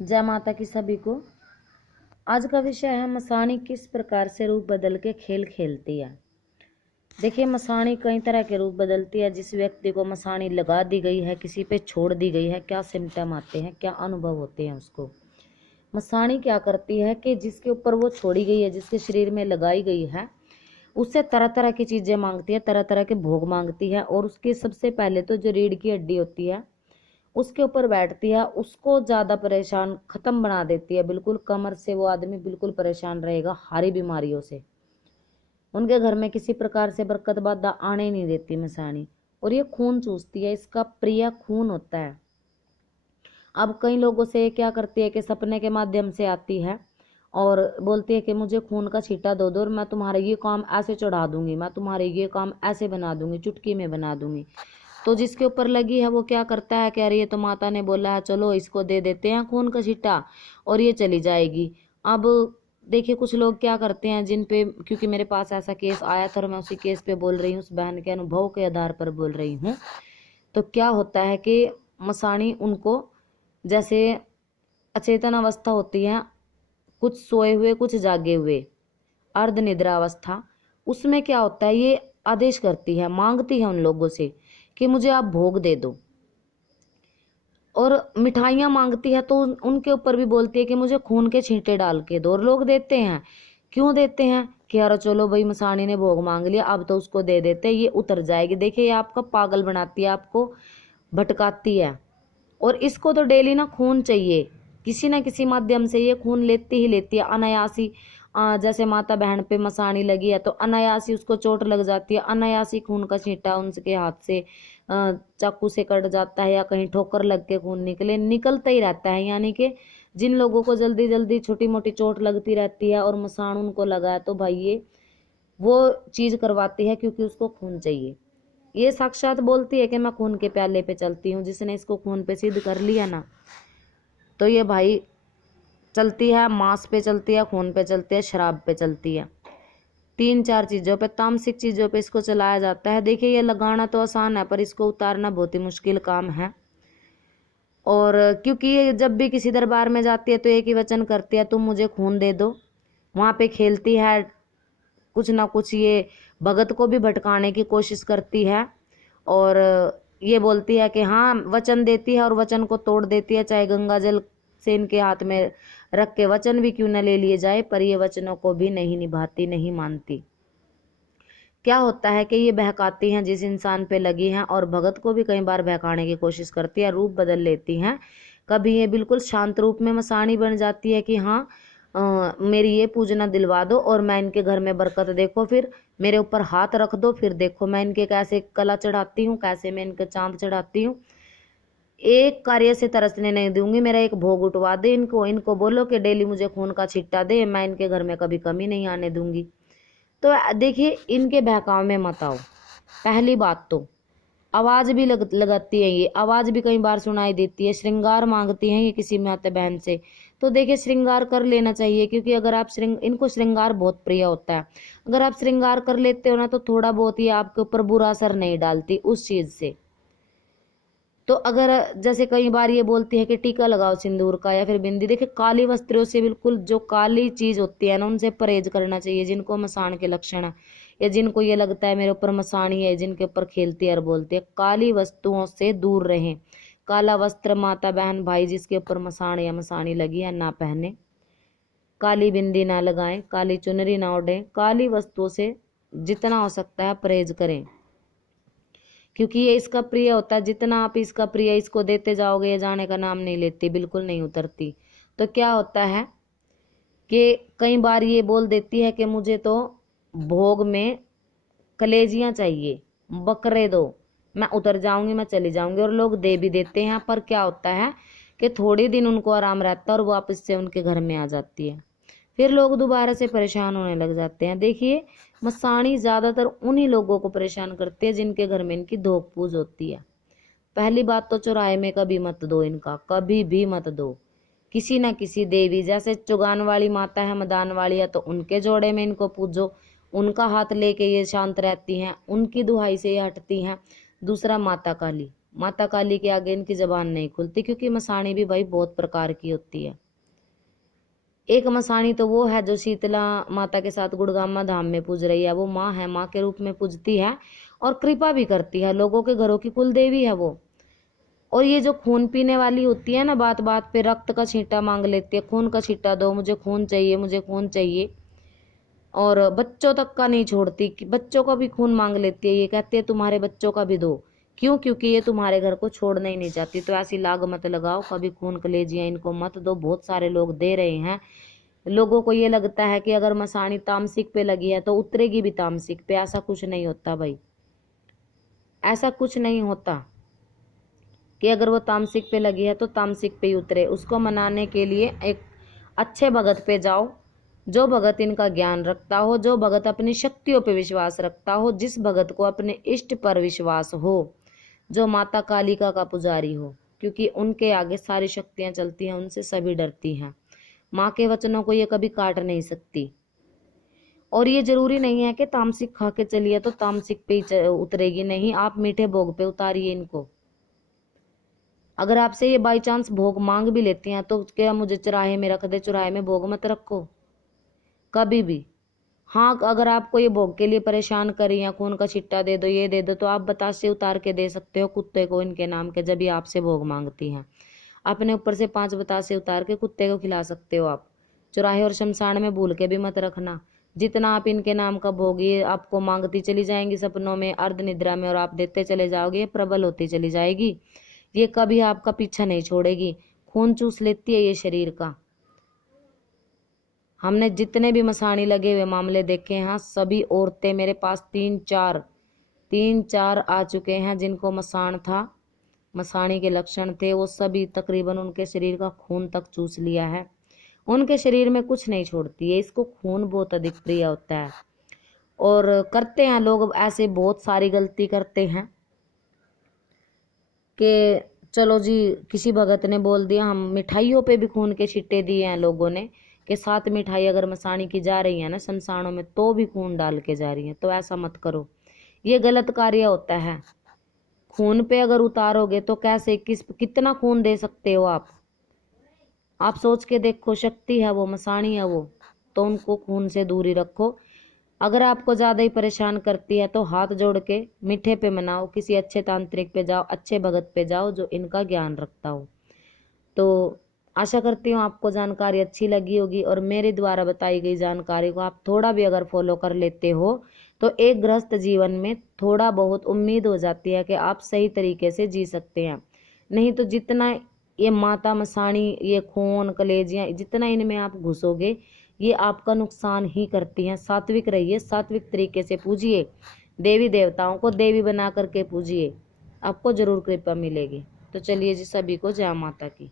जय माता की सभी को। आज का विषय है मसाणी किस प्रकार से रूप बदल के खेल खेलती है। देखिए, मसाणी कई तरह के रूप बदलती है। जिस व्यक्ति को मसाणी लगा दी गई है, किसी पे छोड़ दी गई है, क्या सिम्टम आते हैं, क्या अनुभव होते हैं उसको। मसाणी क्या करती है कि जिसके ऊपर वो छोड़ी गई है, जिसके शरीर में लगाई गई है, उससे तरह तरह की चीजें मांगती है, तरह तरह के भोग मांगती है। और उसकी सबसे पहले तो जो रीढ़ की हड्डी होती है उसके ऊपर बैठती है, उसको ज्यादा परेशान खत्म बना देती है। बिल्कुल कमर से वो आदमी बिल्कुल परेशान रहेगा, हारी बीमारियों से। उनके घर में किसी प्रकार से बरकत बाधा आने नहीं देती मसाणी। और ये खून चूसती है, इसका प्रिय खून होता है। अब कई लोगों से क्या करती है कि सपने के माध्यम से आती है और बोलती है कि मुझे खून का छींटा दो दो और मैं तुम्हारे ये काम ऐसे चढ़ा दूंगी, मैं तुम्हारे ये काम ऐसे बना दूंगी, चुटकी में बना दूंगी। तो जिसके ऊपर लगी है वो क्या करता है कि अरे ये तो माता ने बोला है, चलो इसको दे देते हैं खून का छींटा और ये चली जाएगी। अब देखिए, कुछ लोग क्या करते हैं जिन पे, क्योंकि मेरे पास ऐसा केस आया था और मैं उसी केस पे बोल रही हूँ, उस बहन के अनुभव के आधार पर बोल रही हूँ। तो क्या होता है कि मसाणी उनको, जैसे अचेतन अवस्था होती है, कुछ सोए हुए कुछ जागे हुए, अर्ध निद्रा अवस्था, उसमें क्या होता है, ये आदेश करती है, मांगती है उन लोगों से कि मुझे आप भोग दे दो। और मिठाइयाँ मांगती है तो उनके ऊपर भी बोलती है कि मुझे खून के छींटे डाल के दो। और लोग देते हैं। क्यों देते हैं कि यार चलो भाई, मसाणी ने भोग मांग लिया, अब तो उसको दे देते हैं, ये उतर जाएगी। देखिए, ये आपका पागल बनाती है, आपको भटकाती है। और इसको तो डेली ना खून चाहिए, किसी ना किसी माध्यम से ये खून लेती ही लेती है, अनायासी। जैसे माता बहन पे मसाणी लगी है तो अनायासी उसको चोट लग जाती है, अनायासी खून का छींटा उनके हाथ से चाकू से कट जाता है या कहीं ठोकर लग के खून निकलता ही रहता है। यानी कि जिन लोगों को जल्दी जल्दी छोटी मोटी चोट लगती रहती है और मसाण उनको लगा है, तो भाई ये वो चीज करवाती है क्योंकि उसको खून चाहिए। ये साक्षात बोलती है कि मैं खून के प्याले पे चलती हूँ। जिसने इसको खून पे सिद्ध कर लिया ना, तो ये भाई चलती है, मांस पे चलती है, खून पे चलती है, शराब पे चलती है। तीन चार चीजों पे, तामसिक चीजों पे इसको चलाया जाता है। देखिए, ये लगाना तो आसान है पर इसको उतारना बहुत ही मुश्किल काम है। और क्योंकि ये जब भी किसी दरबार में जाती है तो एक ही वचन करती है, तुम मुझे खून दे दो। वहां पे खेलती है कुछ ना कुछ, ये भगत को भी भटकाने की कोशिश करती है। और ये बोलती है कि हाँ, वचन देती है और वचन को तोड़ देती है, चाहे गंगा जल से इनके हाथ में रख के वचन भी क्यों न ले लिए जाए, पर ये वचनों को भी नहीं निभाती, नहीं मानती। क्या होता है कि ये बहकाती हैं जिस इंसान पे लगी हैं, और भगत को भी कई बार बहकाने की कोशिश करती है, रूप बदल लेती हैं। कभी ये बिल्कुल शांत रूप में मसाणी बन जाती है कि हाँ, मेरी ये पूजना दिलवा दो और मैं इनके घर में बरकत, देखो फिर मेरे ऊपर हाथ रख दो, फिर देखो मैं इनके कैसे कला चढ़ाती हूँ, कैसे मैं इनके चांद चढ़ाती हूँ। एक कार्य से तरसने नहीं दूंगी, मेरा एक भोग उठवा दे इनको, इनको बोलो कि डेली मुझे खून का छिट्टा दे, मैं इनके घर में कभी कमी नहीं आने दूंगी। तो देखिए, इनके बहकाव में मत आओ। पहली बात तो आवाज भी लगाती है, ये आवाज भी कई बार सुनाई देती है। श्रृंगार मांगती हैं ये किसी माता बहन से, तो देखिए श्रृंगार कर लेना चाहिए, क्योंकि अगर आप इनको श्रृंगार बहुत प्रिय होता है। अगर आप श्रृंगार कर लेते हो ना, तो थोड़ा बहुत ही आपके ऊपर बुरा असर नहीं डालती उस चीज से। तो अगर जैसे कई बार ये बोलती है कि टीका लगाओ सिंदूर का या फिर बिंदी, देखिए काली वस्त्रों से, बिल्कुल जो काली चीज होती है ना, उनसे परहेज करना चाहिए। जिनको मसाण के लक्षण है या जिनको ये लगता है मेरे ऊपर मसाणी है, जिनके ऊपर खेलती है और बोलती है, काली वस्तुओं से दूर रहें। काला वस्त्र माता बहन भाई जिसके ऊपर मसाण या मसाणी लगी है ना पहने, काली बिंदी ना लगाएं, काली चुनरी ना ओढ़ें, काली वस्तुओं से जितना हो सकता है परहेज करें, क्योंकि ये इसका प्रिय होता है। जितना आप इसका प्रिय इसको देते जाओगे, ये जाने का नाम नहीं लेती, बिल्कुल नहीं उतरती। तो क्या होता है कि कई बार ये बोल देती है कि मुझे तो भोग में कलेजियां चाहिए, बकरे दो, मैं उतर जाऊंगी, मैं चली जाऊंगी। और लोग दे भी देते हैं, पर क्या होता है कि थोड़े दिन उनको आराम रहता है और वापस से उनके घर में आ जाती है। फिर लोग दोबारा से परेशान होने लग जाते हैं। देखिए, मसाणी ज्यादातर उन्हीं लोगों को परेशान करती है जिनके घर में इनकी धोख पूज होती है। पहली बात तो चौराहे में कभी मत दो, इनका कभी भी मत दो। किसी ना किसी देवी, जैसे चुगान वाली माता है, मदान वाली है, तो उनके जोड़े में इनको पूजो, उनका हाथ लेके ये शांत रहती हैं, उनकी दुहाई से ये हटती हैं। दूसरा, माता काली, माता काली के आगे इनकी जबान नहीं खुलती, क्योंकि मसाणी भी भाई बहुत प्रकार की होती है। एक मसाणी तो वो है जो शीतला माता के साथ गुड़गामा धाम में पूज रही है, वो माँ है, माँ के रूप में पूजती है और कृपा भी करती है, लोगों के घरों की कुल देवी है वो। और ये जो खून पीने वाली होती है ना, बात बात पे रक्त का छींटा मांग लेती है, खून का छींटा दो, मुझे खून चाहिए, मुझे खून चाहिए, और बच्चों तक का नहीं छोड़ती, कि बच्चों का भी खून मांग लेती है। ये कहती है तुम्हारे बच्चों का भी दो, क्यों? क्योंकि ये तुम्हारे घर को छोड़ना ही नहीं चाहती। तो ऐसी लाग मत लगाओ, कभी खून कलेजियां इनको मत दो। बहुत सारे लोग दे रहे हैं। लोगों को ये लगता है कि अगर मसाणी तामसिक पे लगी है तो उतरेगी भी तामसिक पे। ऐसा कुछ नहीं होता भाई, ऐसा कुछ नहीं होता कि अगर वो तामसिक पे लगी है तो तामसिक पे ही उतरे। उसको मनाने के लिए एक अच्छे भगत पे जाओ, जो भगत इनका ज्ञान रखता हो, जो भगत अपनी शक्तियों पे विश्वास रखता हो, जिस भगत को अपने इष्ट पर विश्वास हो, जो माता कालिका का पुजारी हो, क्योंकि उनके आगे सारी शक्तियां चलती हैं, उनसे सभी डरती हैं। माँ के वचनों को ये कभी काट नहीं सकती। और ये जरूरी नहीं है कि तामसिक खा के चलिए तो तामसिक पे ही उतरेगी, नहीं, आप मीठे भोग पे उतारिए इनको। अगर आपसे ये बाई चांस भोग मांग भी लेती हैं तो क्या मुझे चुराहे में रख दे, चुराहे में भोग मत रखो कभी भी। हाँ, अगर आपको ये भोग के लिए परेशान करी या खून का छिट्टा दे दो, ये दे दो, तो आप बतासे उतार के दे सकते हो कुत्ते को इनके नाम के, जब ये आपसे भोग मांगती हैं। अपने ऊपर से 5 बतासे उतार के कुत्ते को खिला सकते हो आप। चुराहे और शमशान में भूल के भी मत रखना। जितना आप इनके नाम का भोग ये आपको मांगती चली जाएंगी सपनों में, अर्ध निद्रा में, और आप देते चले जाओगे, ये प्रबल होती चली जाएगी। ये कभी आपका पीछा नहीं छोड़ेगी। खून चूस लेती है ये शरीर का। हमने जितने भी मसाणी लगे हुए मामले देखे हैं, सभी औरतें मेरे पास 3-4 आ चुके हैं जिनको मसाण था, मसाणी के लक्षण थे, वो सभी तकरीबन उनके शरीर का खून तक चूस लिया है। उनके शरीर में कुछ नहीं छोड़ती है, इसको खून बहुत अधिक प्रिय होता है। और करते हैं लोग ऐसे, बहुत सारी गलती करते हैं कि चलो जी, किसी भगत ने बोल दिया, हम मिठाइयों पे भी खून के छिट्टे दिए हैं लोगों ने, कि 7 मिठाई अगर मसाणी की जा रही है ना शमशानों में तो भी खून डाल के जा रही है। तो ऐसा मत करो, ये गलत कार्य होता है। खून पे अगर उतारोगे तो कैसे, कितना खून दे सकते हो आप सोच के देखो। शक्ति है वो, मसाणी है वो, तो उनको खून से दूरी रखो। अगर आपको ज्यादा ही परेशान करती है तो हाथ जोड़ के मीठे पे मनाओ, किसी अच्छे तांत्रिक पे जाओ, अच्छे भगत पे जाओ जो इनका ज्ञान रखता हो। तो आशा करती हूँ आपको जानकारी अच्छी लगी होगी, और मेरे द्वारा बताई गई जानकारी को आप थोड़ा भी अगर फॉलो कर लेते हो तो एक गृहस्थ जीवन में थोड़ा बहुत उम्मीद हो जाती है कि आप सही तरीके से जी सकते हैं। नहीं तो जितना ये माता मसाणी, ये खून कलेजियां, जितना इनमें आप घुसोगे ये आपका नुकसान ही करती हैं। सात्विक रहिए, सात्विक तरीके से पूजिए, देवी देवताओं को देवी बना करके पूजिए, आपको जरूर कृपा मिलेगी। तो चलिए जी, सभी को जय माता की।